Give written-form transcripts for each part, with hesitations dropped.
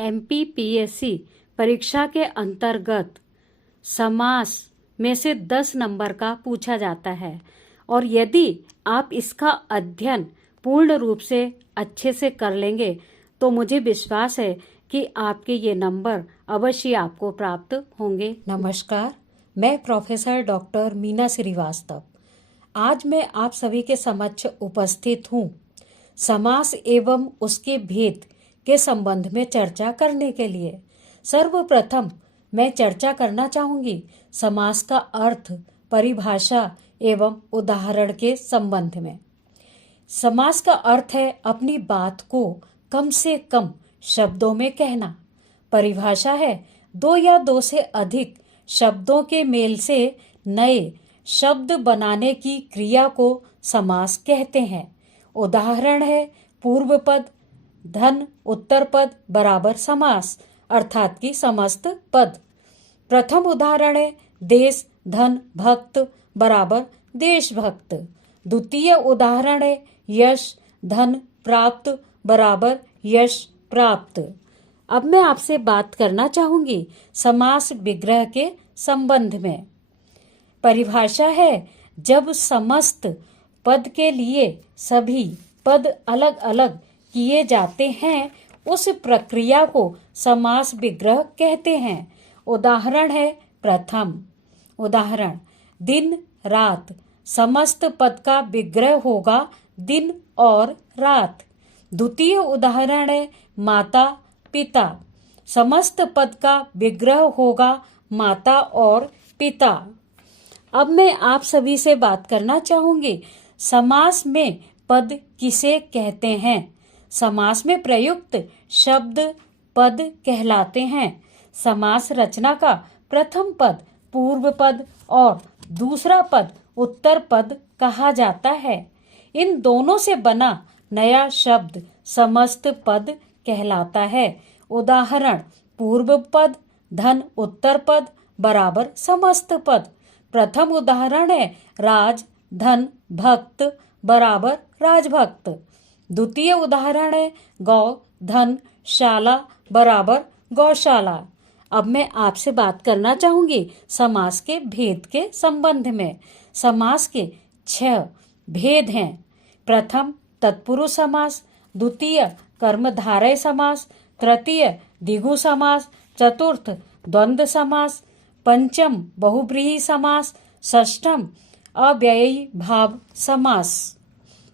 MPPSC परीक्षा के अंतर्गत समास में से 10 नंबर का पूछा जाता है और यदि आप इसका अध्ययन पूर्ण रूप से अच्छे से कर लेंगे तो मुझे विश्वास है कि आपके ये नंबर अवश्य आपको प्राप्त होंगे। नमस्कार, मैं प्रोफेसर डॉक्टर मीना श्रीवास्तव आज मैं आप सभी के समक्ष उपस्थित हूँ समास एवं उसके भेद के संबंध में चर्चा करने के लिए। सर्वप्रथम मैं चर्चा करना चाहूंगी समास का अर्थ, परिभाषा एवं उदाहरण के संबंध में। समास का अर्थ है अपनी बात को कम से कम शब्दों में कहना। परिभाषा है 2 या 2 से अधिक शब्दों के मेल से नए शब्द बनाने की क्रिया को समास कहते हैं। उदाहरण है पूर्व पद, धन, उत्तर पद बराबर समास अर्थात कि समस्त पद। प्रथम उदाहरण है देश, धन, भक्त बराबर देशभक्त। द्वितीय उदाहरण है यश, धन, प्राप्त बराबर यश प्राप्त। अब मैं आपसे बात करना चाहूंगी समास विग्रह के संबंध में। परिभाषा है जब समस्त पद के लिए सभी पद अलग अलग किए जाते हैं उस प्रक्रिया को समास विग्रह कहते हैं। उदाहरण है प्रथम उदाहरण दिन, रात। समस्त पद का विग्रह होगा दिन और रात। द्वितीय उदाहरण है माता, पिता। समस्त पद का विग्रह होगा माता और पिता। अब मैं आप सभी से बात करना चाहूंगी समास में पद किसे कहते हैं। समास में प्रयुक्त शब्द पद कहलाते हैं। समास रचना का प्रथम पद पूर्व पद और दूसरा पद उत्तर पद कहा जाता है। इन दोनों से बना नया शब्द समस्त पद कहलाता है। उदाहरण पूर्व पद, धन, उत्तर पद बराबर समस्त पद। प्रथम उदाहरण है राज, धन, भक्त बराबर राजभक्त। द्वितीय उदाहरण है गौ, धन, शाला बराबर गौशाला। अब मैं आपसे बात करना चाहूंगी समास के भेद के संबंध में। समास के 6 भेद हैं। प्रथम तत्पुरुष समास, द्वितीय कर्मधारय समास, तृतीय द्विगु समास, चतुर्थ द्वंद्व समास, पंचम बहुव्रीहि समास, षष्ठम अव्ययी भाव समास।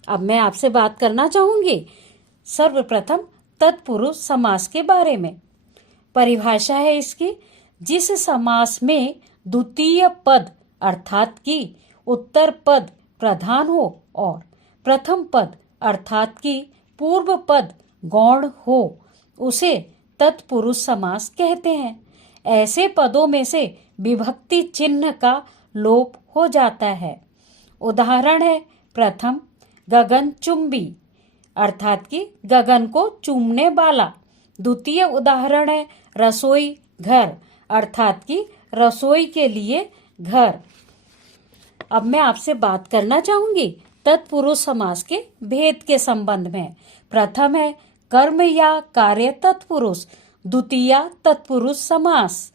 अब मैं आपसे बात करना चाहूंगी सर्वप्रथम तत्पुरुष समास के बारे में। परिभाषा है इसकी जिस समास में द्वितीय पद अर्थात कि उत्तर पद प्रधान हो और प्रथम पद अर्थात कि पूर्व पद गौण हो उसे तत्पुरुष समास कहते हैं। ऐसे पदों में से विभक्ति चिन्ह का लोप हो जाता है। उदाहरण है प्रथम गगन चुंबी अर्थात कि गगन को चूमने वाला। द्वितीय उदाहरण है रसोई घर अर्थात कि रसोई के लिए घर। अब मैं आपसे बात करना चाहूंगी तत्पुरुष समास के भेद के संबंध में। प्रथम है कर्म या कार्य तत्पुरुष, द्वितीय तत्पुरुष समास।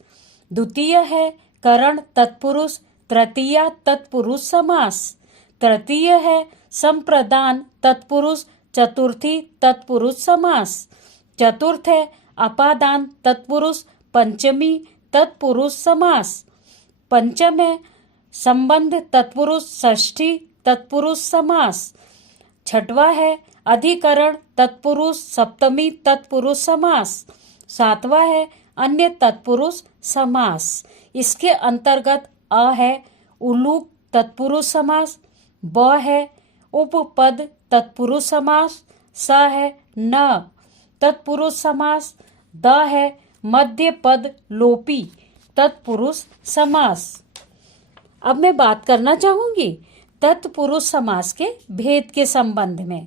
द्वितीय है करण तत्पुरुष, तृतीय तत्पुरुष समास। तृतीय है संप्रदान तत्पुरुष, चतुर्थी तत्पुरुष समास। चतुर्थ है अपादान तत्पुरुष, पंचमी तत्पुरुष समास। पंचम है संबंध तत्पुरुष, षष्ठी तत्पुरुष समास। छठवा है अधिकरण तत्पुरुष, सप्तमी तत्पुरुष समास। सातवां है अन्य तत्पुरुष समास। इसके अंतर्गत अ है उलूक तत्पुरुष समास, ब है उपपद तत्पुरुष समास, स है न तत्पुरुष समास, द है मध्य पद लोपी तत्पुरुष समास। अब मैं बात करना चाहूंगी तत्पुरुष समास के भेद के संबंध में।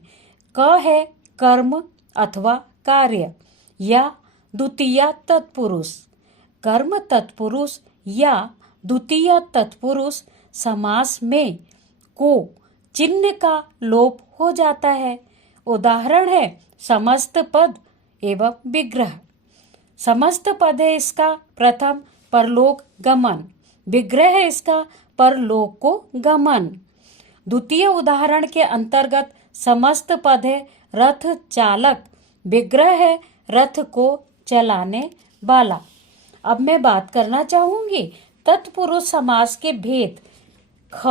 क है कर्म अथवा कार्य या द्वितीय तत्पुरुष। कर्म तत्पुरुष या द्वितीय तत्पुरुष समास में को चिन्ह का लोप हो जाता है। उदाहरण है समस्त पद एवं विग्रह। समस्त पद है इसका प्रथम परलोक गमन, विग्रह है इसका परलोक को गमन। द्वितीय उदाहरण के अंतर्गत समस्त पद है रथ चालक, विग्रह है रथ को चलाने वाला। अब मैं बात करना चाहूंगी तत्पुरुष समास के भेद। ख,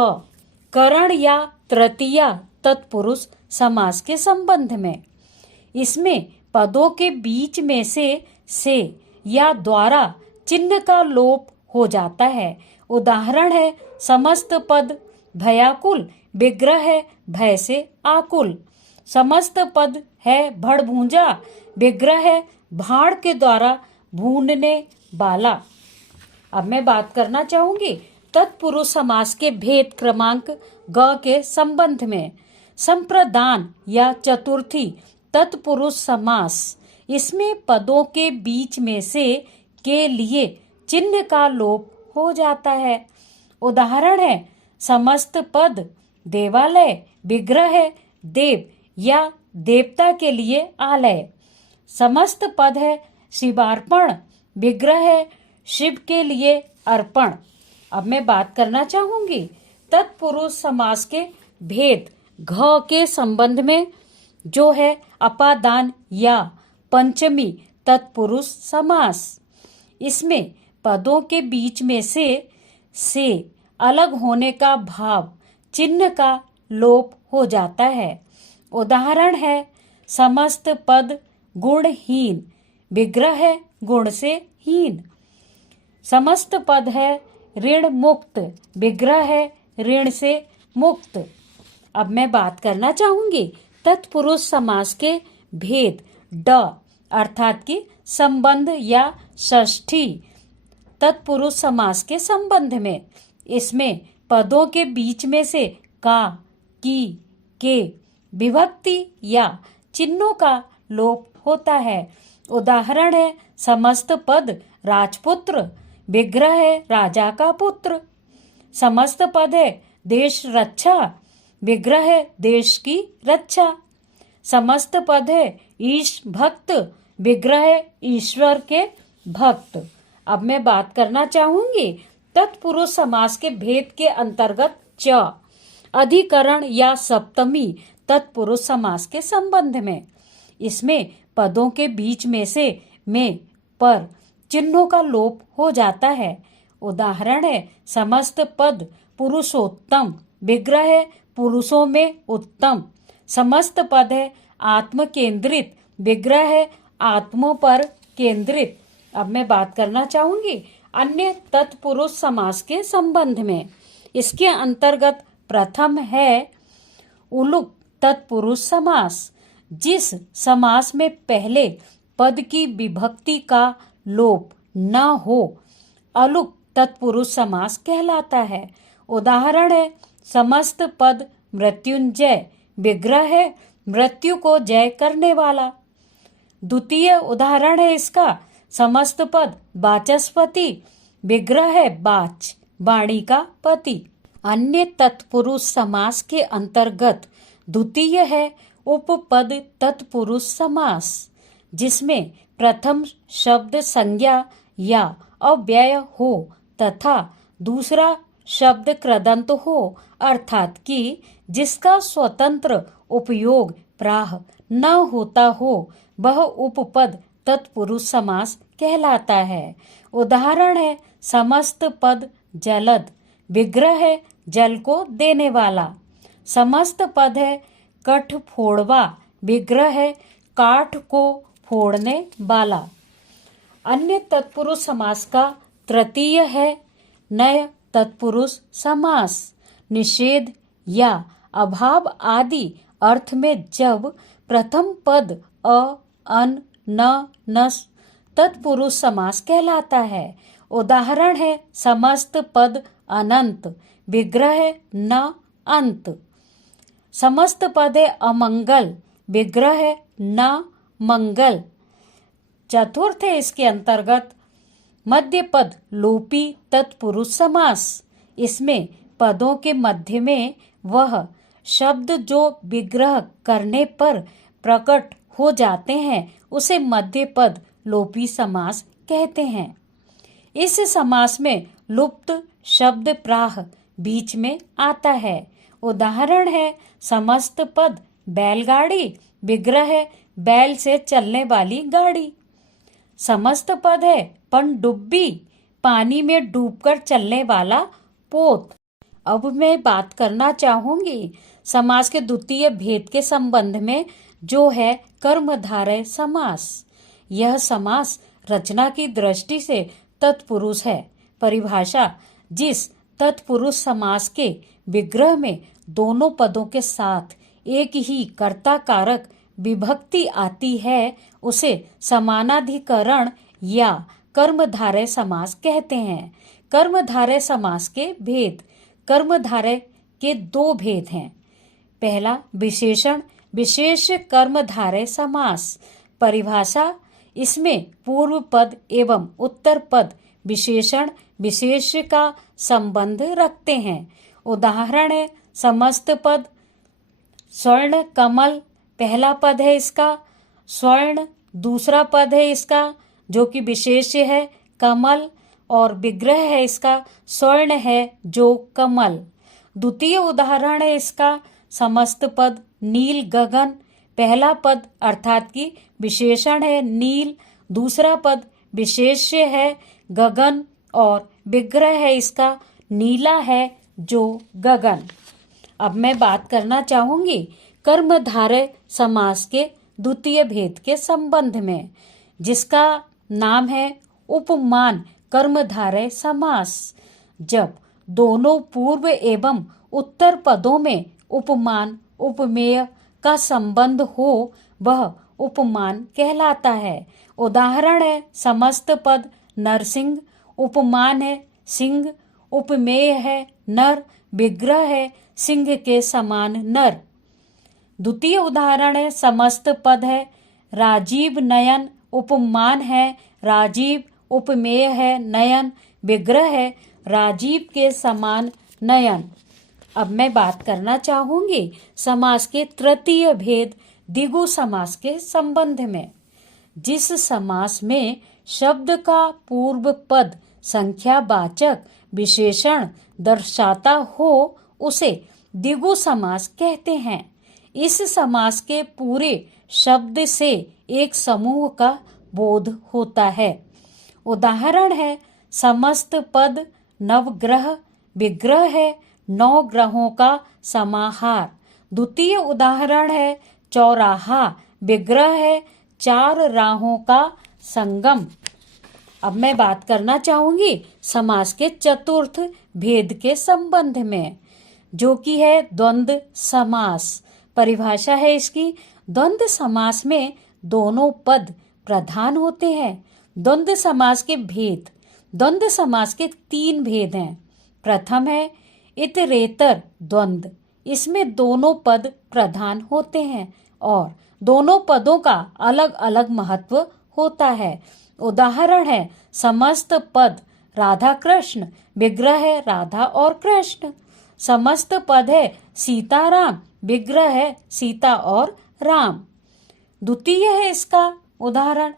करण या तृतीया तत्पुरुष समास के संबंध में। इसमें पदों के बीच में से या द्वारा चिन्ह का लोप हो जाता है। उदाहरण है समस्त पद भयाकुल, विग्रह है भय से आकुल। समस्त पद है भड़भूंजा, विग्रह है भाड़ के द्वारा भूनने वाला। अब मैं बात करना चाहूंगी तत्पुरुष समास के भेद क्रमांक ग के संबंध में। संप्रदान या चतुर्थी तत्पुरुष समास, इसमें पदों के बीच में से के लिए चिन्ह का लोप हो जाता है। उदाहरण है समस्त पद देवालय, विग्रह है देव या देवता के लिए आलय। समस्त पद है शिवार्पण, विग्रह है शिव के लिए अर्पण। अब मैं बात करना चाहूंगी तत्पुरुष समास के भेद घ के संबंध में, जो है अपादान या पंचमी तत्पुरुष समास। इसमें पदों के बीच में से अलग होने का भाव चिन्ह का लोप हो जाता है। उदाहरण है समस्त पद गुणहीन, विग्रह है गुण से हीन। समस्त पद है ऋण मुक्त, विग्रह है ऋण से मुक्त। अब मैं बात करना चाहूंगी तत्पुरुष समास के भेद ड अर्थात कि संबंध या षष्ठी तत्पुरुष समास के संबंध में। इसमें पदों के बीच में से का, की, के विभक्ति या चिन्हों का लोप होता है। उदाहरण है समस्त पद राजपुत्र, विग्रह है राजा का पुत्र। समस्त पद है देश रक्षा, विग्रह है देश की रक्षा। समस्त पद है ईश भक्त, विग्रह है ईश्वर के भक्त। अब मैं बात करना चाहूंगी तत्पुरुष समास के भेद के अंतर्गत च अधिकरण या सप्तमी तत्पुरुष समास के संबंध में। इसमें पदों के बीच में से में पर चिन्हों का लोप हो जाता है। उदाहरण है समस्त पद पुरुषोत्तम, विग्रह है पुरुषों में उत्तम। समस्त पद है आत्म केंद्रित, विग्रह है आत्मों पर केंद्रित। अब मैं बात करना चाहूंगी अन्य तत्पुरुष समास के संबंध में। इसके अंतर्गत प्रथम है उलुक तत्पुरुष समास, जिस समास में पहले पद की विभक्ति का लोप न हो अलुक तत्पुरुष समास कहलाता है। उदाहरण है समस्त पद मृत्युंजय, विग्रह है मृत्यु को जय करने वाला। द्वितीय उदाहरण है इसका समस्त पद वाचस्पति, विग्रह है बाच वाणी का पति। अन्य तत्पुरुष समास के अंतर्गत द्वितीय है उपपद तत्पुरुष समास, जिसमें प्रथम शब्द संज्ञा या अव्यय हो तथा दूसरा शब्द कृदंत हो, अर्थात कि जिसका स्वतंत्र उपयोग प्राह न होता हो, वह उपपद तत्पुरुष समास कहलाता है। उदाहरण है समस्त पद जलद, विग्रह है जल को देने वाला। समस्त पद है कठफोड़वा, विग्रह है काठ को फोड़ने वाला। अन्य तत्पुरुष समास का तृतीय है नय तत्पुरुष समास। निषेध या अभाव आदि अर्थ में जब प्रथम पद अ, अन, न, नस तत्पुरुष समास कहलाता है। उदाहरण है समस्त पद अनंत, विग्रह है न अंत। समस्त पद है अमंगल, विग्रह है न मंगल। चतुर्थ है इसके अंतर्गत मध्य पद लोपी तत्पुरुष समास। इसमें पदों के मध्य में वह शब्द जो विग्रह करने पर प्रकट हो जाते हैं उसे मध्य पद लोपी समास कहते हैं। इस समास में लुप्त शब्द प्राह बीच में आता है। उदाहरण है समस्त पद बैलगाड़ी, विग्रह है बैल से चलने वाली गाड़ी। समस्त पद है पनडुब्बी, पानी में डूबकर चलने वाला पोत। अब मैं बात करना चाहूंगी समास के द्वितीय भेद के संबंध में, जो है कर्मधारय समास। यह समास रचना की दृष्टि से तत्पुरुष है। परिभाषा: जिस तत्पुरुष समास के विग्रह में दोनों पदों के साथ एक ही कर्ता कारक विभक्ति आती है उसे समानाधिकरण या कर्मधारय समास कहते हैं। कर्मधारय समास के भेद। कर्मधारय के दो भेद हैं। पहला, विशेषण विशेष कर्मधारय समास। परिभाषा: इसमें पूर्व पद एवं उत्तर पद विशेषण विशेष का संबंध रखते हैं। उदाहरण है समस्त पद स्वर्ण कमल, पहला पद है इसका स्वर्ण, दूसरा पद है इसका जो कि विशेष्य है कमल, और विग्रह है इसका स्वर्ण है जो कमल। द्वितीय उदाहरण है इसका समस्त पद नील गगन, पहला पद अर्थात कि विशेषण है नील, दूसरा पद विशेष्य है गगन और विग्रह है इसका नीला है जो गगन। अब मैं बात करना चाहूंगी कर्मधारय समास के द्वितीय भेद के संबंध में, जिसका नाम है उपमान कर्मधारय समास। जब दोनों पूर्व एवं उत्तर पदों में उपमान उपमेय का संबंध हो वह उपमान कहलाता है। उदाहरण है समस्त पद नरसिंह, उपमान है सिंह, उपमेय है नर, विग्रह है सिंह के समान नर। द्वितीय उदाहरण है समस्त पद है राजीव नयन, उपमान है राजीव, उपमेय है नयन, विग्रह है राजीव के समान नयन। अब मैं बात करना चाहूंगी समास के तृतीय भेद द्विगु समास के संबंध में। जिस समास में शब्द का पूर्व पद संख्यावाचक विशेषण दर्शाता हो उसे द्विगु समास कहते हैं। इस समास के पूरे शब्द से एक समूह का बोध होता है। उदाहरण है समस्त पद नवग्रह, विग्रह है 9 ग्रहों का समाहार। द्वितीय उदाहरण है चौराहा, विग्रह है 4 राहों का संगम। अब मैं बात करना चाहूंगी समास के चतुर्थ भेद के संबंध में, जो कि है द्वंद्व समास। परिभाषा है इसकी, द्वंद्व समास में दोनों पद प्रधान होते हैं। द्वंद्व समास के भेद। द्वंद्व समास के 3 भेद हैं। प्रथम है इतरेतर द्वंद्व, इसमें दोनों पद प्रधान होते हैं और दोनों पदों का अलग अलग महत्व होता है। उदाहरण है समस्त पद राधा कृष्ण, विग्रह है राधा और कृष्ण। समस्त पद है सीताराम, विग्रह है सीता और राम। द्वितीय है इसका उदाहरण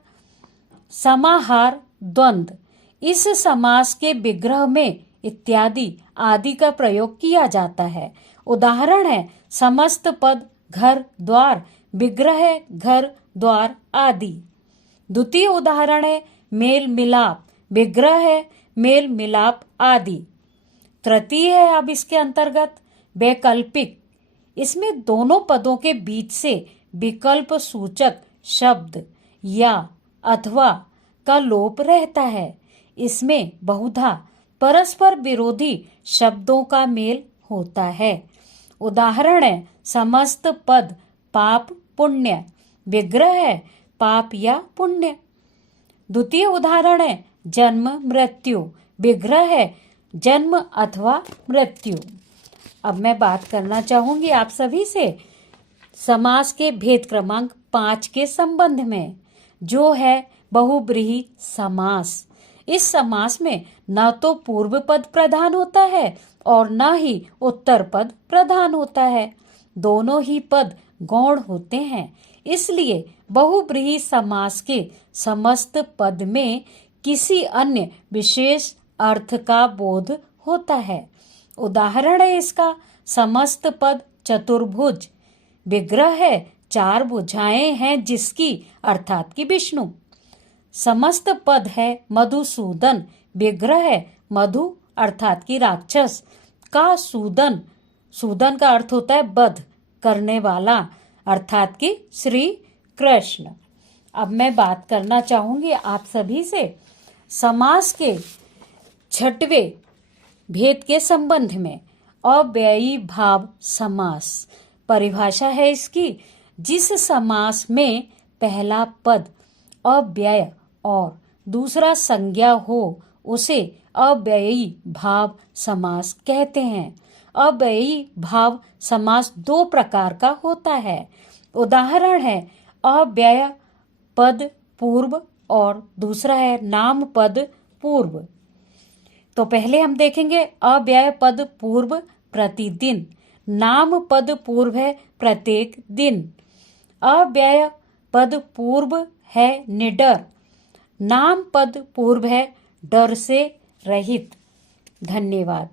समाहार द्वंद्व। इस समास के विग्रह में इत्यादि आदि का प्रयोग किया जाता है। उदाहरण है समस्त पद घर द्वार, विग्रह है घर द्वार आदि। द्वितीय उदाहरण है मेल मिलाप, विग्रह है मेल मिलाप आदि। तृतीय है अब इसके अंतर्गत वैकल्पिक। इसमें दोनों पदों के बीच से विकल्प सूचक शब्द या अथवा का लोप रहता है। इसमें बहुधा परस्पर विरोधी शब्दों का मेल होता है। उदाहरण है समस्त पद पाप पुण्य, विग्रह है पाप या पुण्य। द्वितीय उदाहरण है जन्म मृत्यु, विग्रह है जन्म अथवा मृत्यु। अब मैं बात करना चाहूंगी आप सभी से समास के भेद क्रमांक 5 के संबंध में, जो है बहुब्रीहि समास। इस समास में न तो पूर्व पद प्रधान होता है और न ही उत्तर पद प्रधान होता है। दोनों ही पद गौण होते हैं, इसलिए बहुव्रीहि समास के समस्त पद में किसी अन्य विशेष अर्थ का बोध होता है। उदाहरण है इसका, समस्त पद चतुर्भुज, विग्रह है 4 भुजाएं हैं जिसकी, अर्थात कि विष्णु। समस्त पद है मधुसूदन, विग्रह है मधु अर्थात कि राक्षस का सूदन, सूदन का अर्थ होता है वध करने वाला, अर्थात कि श्री कृष्ण। अब मैं बात करना चाहूंगी आप सभी से समास के 6वें भेद के संबंध में। अव्ययी भाव समास, परिभाषा है इसकी, जिस समास में पहला पद अव्यय और दूसरा संज्ञा हो उसे अव्ययी भाव समास कहते हैं। अव्ययी भाव समास 2 प्रकार का होता है। उदाहरण है अव्यय पद पूर्व और दूसरा है नाम पद पूर्व। तो पहले हम देखेंगे अव्यय पद पूर्व प्रतिदिन, नाम पद पूर्व है प्रत्येक दिन। अव्यय पद पूर्व है निडर, नाम पद पूर्व है डर से रहित। धन्यवाद।